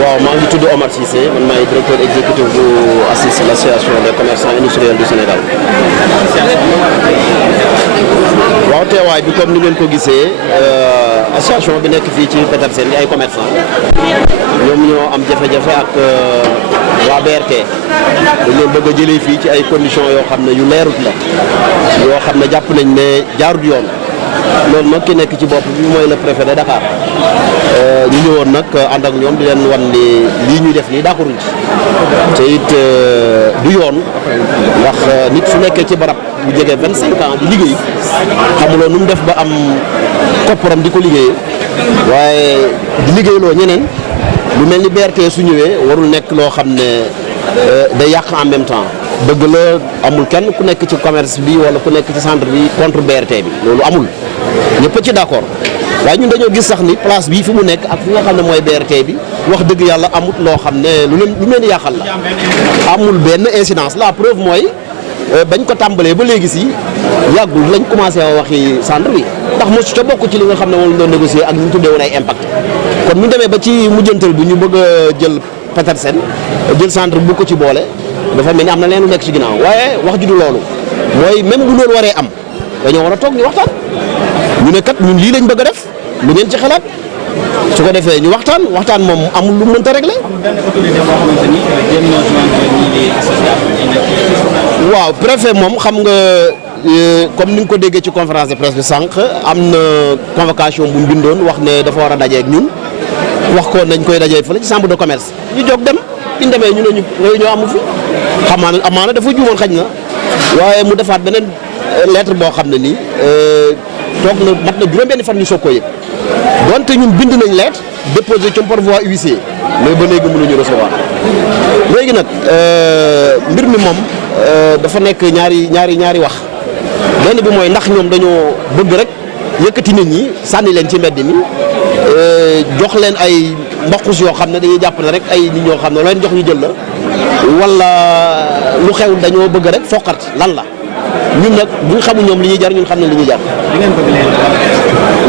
waaw maa ngi tudd Omar Cissé man maay directeur exécutif bu ACIS l'association des commerçants industriels du Sénégal. waaw teewaay bi comme ni ngeen ko gisee association bi nekk fii ci Petersen di ay commerçants ñoom ñoo am jafe-jafe ak waa BRT dañ leen bëgg a jëlee fii ci ay conditions yoo xam ne yu leerut la yoo xam ne jàpp nañ ne jaarut yoon loolu nag ki nekk ci bopp bi mooy le préfet de Dakar ñu ñëwoon nag ànd ak ñoom di leen wan ni lii ñuy def nii d'accorduñ ci te it du yoon ndax nit su nekkee ci barab bu jege 25 ans di liggéey xamuloo nu mu def ba am kopparam di ko liggéeyee waaye di liggéeyloo ñeneen lu mel ni BRT su ñëwee warul nekk loo xam ne day yàq en même temps dëgg la amul kenn ku nekk ci commerce bi wala ku nekk ci centre bi contre BRT bi loolu amul ñëpp ci d'accord waaye ñun dañoo gis sax ni place bii fi mu nekk ak fi nga xam ne mooy BRT bi wax dëgg yàlla amut loo xam ne lu leen yàqal la amul benn incidence la preuve mooy bañ ko tàmbalee ba léegi si yàggul lañ commencé waxi centre bi ndax mosu ca bokk ci li nga xam ne moom lañ doon négocier ak ñu tuddee woon ay impact kon ñu demee ba ci mujjantal bi ñu bëgg a jël Petersen jël centre bu ko ci boole dafa mel ni am na leen lu nekk ci ginnaaw waaye wax ju du loolu mooy même bu loolu waree am dañoo war a toog ñu waxtaan ñu ne kat ñun lii lañ bëgg a def lu ngeen ci xalaat su ko defee ñu waxtaan moom amul lu mënta régler. waaw préfet moom xam nga comme ni nga ko déggee ci conférence de presse bi sànq am na convocation bu ñu bindoon wax ne dafa war a daje ak ñun wax ko nañ koy dajee fële ci chambre de commerce ñu jóg dem bi ñu demee ñu ne ñu réunion amu fi amaana dafa juumoon xañ na waaye mu defaat beneen lettre boo xam ne nii toog na mat na juróom-benni fan ñu soog koo yëg donte ñun bind nañ lettre déposé ci par voie huissier mais ba léegi mënuñu recevoir léegi nag mbir mi moom dafa nekk ñaari wax benn bi mooy ndax ñoom dañoo bëgg rek yëkkati nit ñi sànni leen ci mbedd mi jox leen ay mbaqus yoo xam ne dañuy jàpp ne rek ay nit ñoo xam ne leen jox ñu jël la wala lu xew dañoo bëgg rek foqat lan la ñun nag bu ñu xamul ñoom li ñuy jar ñun xam ne li ñuy jar.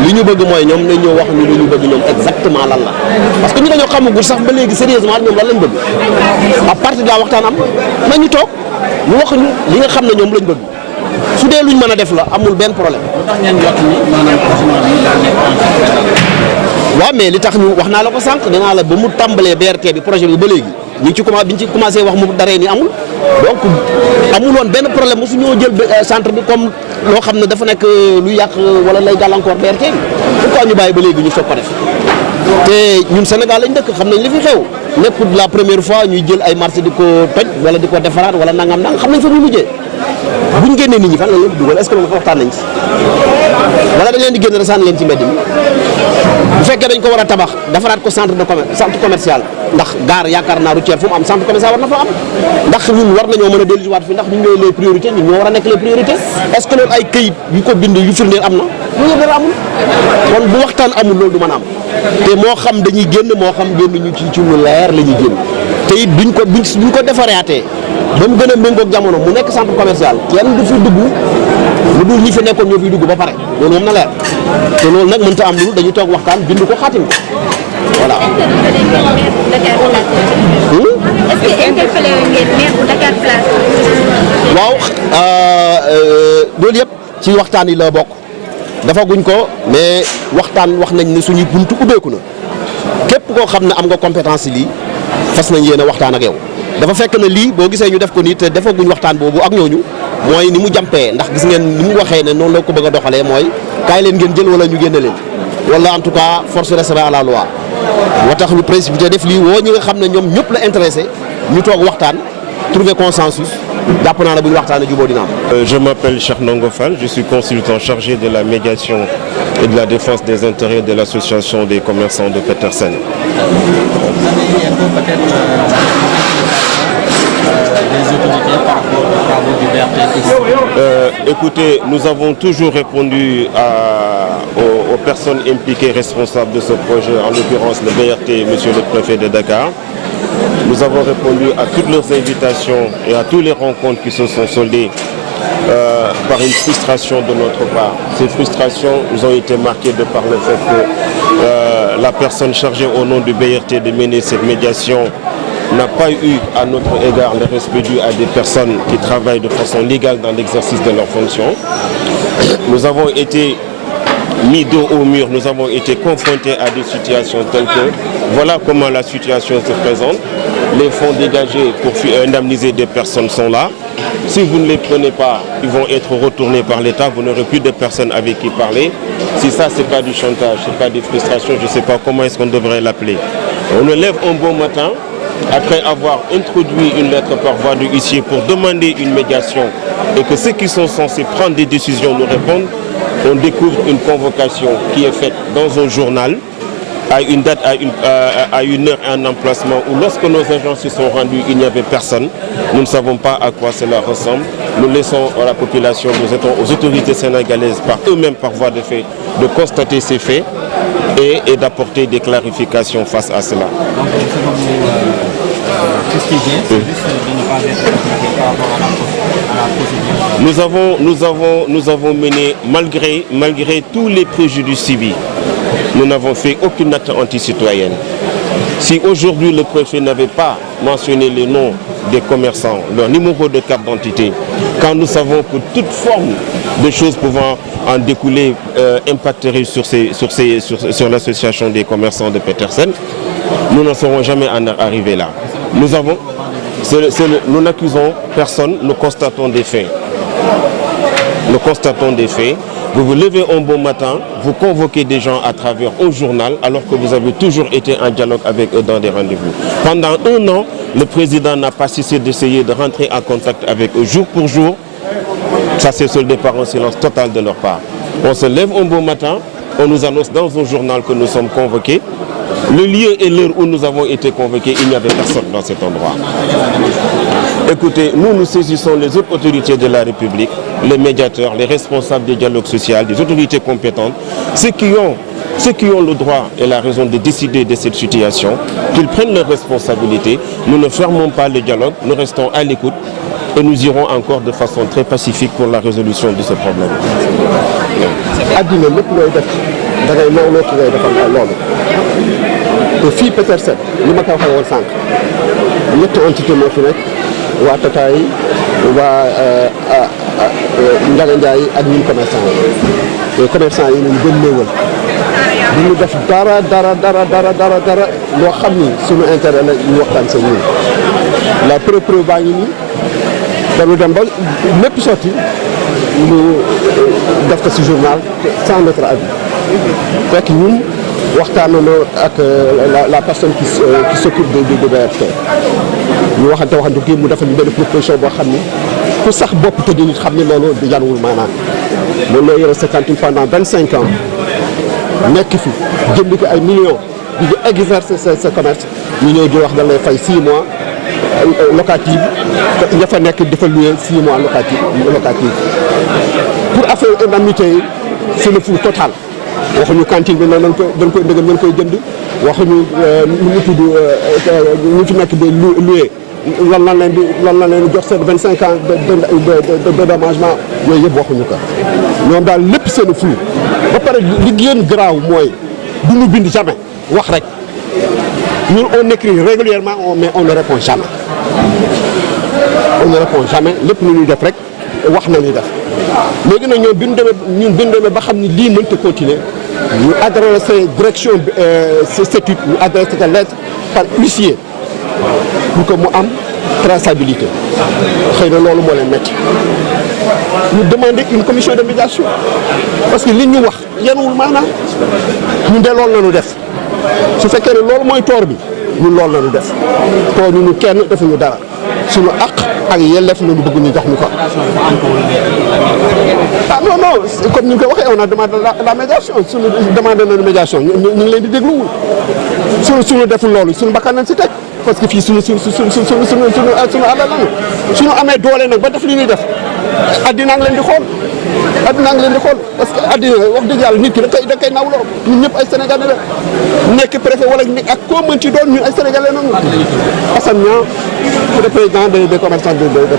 li ñu bëgg mooy ñoom nañ ñoo wax ñu li ñu bëgg ñoom exactement lan la parce que ñu dañoo xamagul sax ba léegi sérieusement ñoom lan lañ bëgg à partir de la waxtaan am nañu toog ñu wax ñu li nga xam ne ñoom lañ bëgg su dee luñ mën a def la amul benn problème. waaw mais li tax ñu wax naa la ko sànq nee naa la ba mu tàmbalee BRT bi projet bi ba léegi ñu ngi ci commencé biñ ci commencé wax mu daree ni amul donc amul woon benn problème mosu ñoo jël centre bi comme loo xam ne dafa nekk lu yàq wala lay gàllankoor BRT bi pourquoi ñu bàyyi ba léegi ñu soog ko def te ñun Sénégal lañ dëkk xam nañ li fi xew nekkul la première fois ñuy jël ay marché di ko toj wala di ko defaraat wala nangam xam nañ fa muy mujjee buñ génnee nit ñi fan la leen dugal est-ce que loolu waxtaan nañ ci wala dañ leen di génn rek sànni leen ci mbedd mi bu fekkee dañ ko war a tabax defaraat ko centre commercial ndax gaar yaakaar naa routière fu mu am centre commercial war na fa am ndax ñun war nañoo mën a dellusiwaat fi ndax ñun ñooy les priorités ñun ñoo war a nekk les priorités est-ce que loolu ay këyit yu ko bind yu firndeel am na lu yëpp dara amul kon bu waxtaan amul loolu du mën a am te moo xam dañuy génn moo xam génn ñu ci lu leer la ñuy génn te it buñ ko defaraatee ba mu gën a méngoog jamono mu nekk centre commercial kenn du fi dugg lu dul ñi fi nekkoon ñoo fiy dugg ba pare loolu moom na leer te loolu nag mënta am lu dañu toog waxtaan bind ko xaatim ko voilà. est-ce que interpellé ngeen maire bu Dakar Plateau. waaw loolu yëpp ci waxtaan yi la bokk dafa guñ ko mais waxtaan wax nañ ne suñuy buntu ubbeeku na képp koo xam ne am nga compétence lii fas nañ yéene waxtaan ak yow. dafa fekk na lii boo gisee ñu def ko nii te defaguñ waxtaan boobu ak ñooñu mooy ni mu jàmpee ndax gis ngeen ni mu waxee ne noonu la ko bëgg a doxalee mooy kaay leen ngeen jël wala ñu génne leen wala en tout cas force restera à la loi moo tax ñu précipité def lii woo ñi nga xam ne ñoom ñëpp la intéressé ñu toog waxtaan trouver consensus jàpp naa ne bu ñu waxtaanee jubóo dina am. Je m'appelle Cheikh Ndongo Fall, je suis consultant chargé de la médiation et de la défense des intérêts de l'association des commerçants de Petersen. Écoutez, nous avons toujours répondu aux personnes impliquées responsables de ce projet, en l'occurrence le BRT, monsieur le préfet de Dakar. Nous avons répondu à toutes leurs invitations et à toutes les rencontres qui se sont soldées par une frustration de notre part. Ces frustrations nous ont été marquées de par le fait que la personne chargée au nom du BRT de mener cette médiation n'a pas eu à notre égard le respect dû à des personnes qui travaillent de façon légale dans l'exercice de leurs fonctions. Nous avons été mis dos au mur, nous avons été confrontés à des situations telles que voilà comment la situation se présente. Les fonds dégagés pour indemniser des personnes sont là. Si vous ne les prenez pas, ils vont être retournés par l'État, vous n'aurez plus de personnes avec qui parler. Si ça, ce n'est pas du chantage, ce n'est pas des frustrations, je ne sais pas comment est-ce qu'on devrait l'appeler. On nous lève un bon matin, après avoir introduit une lettre par voie de huissier pour demander une médiation et que ceux qui sont censés prendre des décisions nous répondent, on découvre une convocation qui est faite dans un journal à une date, à une heure et un emplacement où lorsque nos agents se sont rendus, il n'y avait personne. Nous ne savons pas à quoi cela ressemble. Nous laissons à la population, nous étions aux autorités sénégalaises par eux-mêmes par voie de fait, de constater ces faits et d'apporter des clarifications face à cela. Nous avons mené, malgré tous les préjudices subis, nous n'avons fait aucune acte anti-citoyenne. Si aujourd'hui le préfet n'avait pas mentionné les noms des commerçants, leur numéro de carte d'identité, quand nous savons que toute forme de choses pouvant en découler impacterait sur l'association des commerçants de Petersen, nous n'en serons jamais arrivés là. Nous n'accusons personne, nous constatons des faits. Nous constatons des faits. Vous vous levez un bon matin, vous convoquez des gens à travers un journal alors que vous avez toujours été en dialogue avec eux dans des rendez-vous. Pendant un an, le président n'a pas cessé d'essayer de rentrer en contact avec eux jour pour jour. Ça s'est soldé par un silence total de leur part. On se lève un bon matin, on nous annonce dans un journal que nous sommes convoqués. Le lieu et l'heure où nous avons été convoqués, il n'y avait personne dans cet endroit. Écoutez, nous saisissons les autres autorités de la République, les médiateurs, les responsables des dialogues sociaux, des autorités compétentes, ceux qui ont le droit et la raison de décider de cette situation, qu'ils prennent leurs responsabilités. Nous ne fermons pas le dialogue, nous restons à l'écoute et nous irons encore de façon très pacifique pour la résolution de ce problème. te fii Petersen li ma ko waxee woon sànq ñetti entité moo fi nekk waa Tata yi waa Ndiaga Ndiaye ak ñun commerçant yi te commerçant yi nañ gën néewal du ñu def dara loo xam ni suñu intérêt la ñu waxtaan seen ñun la preuve baa ngi nii dañu dem ba lépp sotti ñu def ko ci journal sans notre avis fekk ñun waxtaanoo ak la personne qui s'occupe de BRT ñu waxante kii mu defal ñu benn proposition boo xam ni ku sax bopp te nit xam ni loolu di januwul maanaam loolu loo yore 50 pendant 25 ans nekk fi jënd ko ay millions di exercer sa commerce ñu ñëw di wax dañ lay fay 6 mois locative ña fa nekk dafa loué 6 mois locative pour affaire indemnité yi c'est le flou total. waxuñu cantine bi dañ koy ndëgëm dañ koy jënd waxuñu ñu tudd ñu fi nekk de loué lan la leen jox seen 25 ans de dédommagement yooyu yëpp waxuñu ko ñoom daal lépp seen flou ba pare li gën garaaw mooy du ñu bind jamais wax rek ñun on écrit régulièrement mais on ne répond jamais lépp lu ñuy def rek wax nañu def léegi nag ñoom bi ñu demee ba xam ni lii mënta continuer ñu adressé direction statut ñu adressé ko lettre par huissier pour que mu am traçabilité xëy na loolu moo leen métti ñu demandé une commission de médiation parce que li ñu wax yenuwul maanaam ñun de loolu la ñu def su fekkee ne loolu mooy toor bi ñun loolu la ñu def toor ñu kenn defuñu dara suñu àq ak yelleef la ñu bëgg ñu jox ñu ko. ah non comme ni ñu ko waxee on a demandé la médiation suñu demandé nañu médiation ñu ngi leen di dégluwul suñu deful loolu suñu bakkan nañ si teg parce que fii suñu alal lañu suñu amee doole nag ba def li ñuy def addinaa ngi leen di xool parce que addina wax dëgg yàlla nit ki da koy nawloo ñun ñëpp ay sénégalais la nekk préfet wala ak koo mën ci doon ñun ay sénégalais noonu Assane Niang le président des commerçants de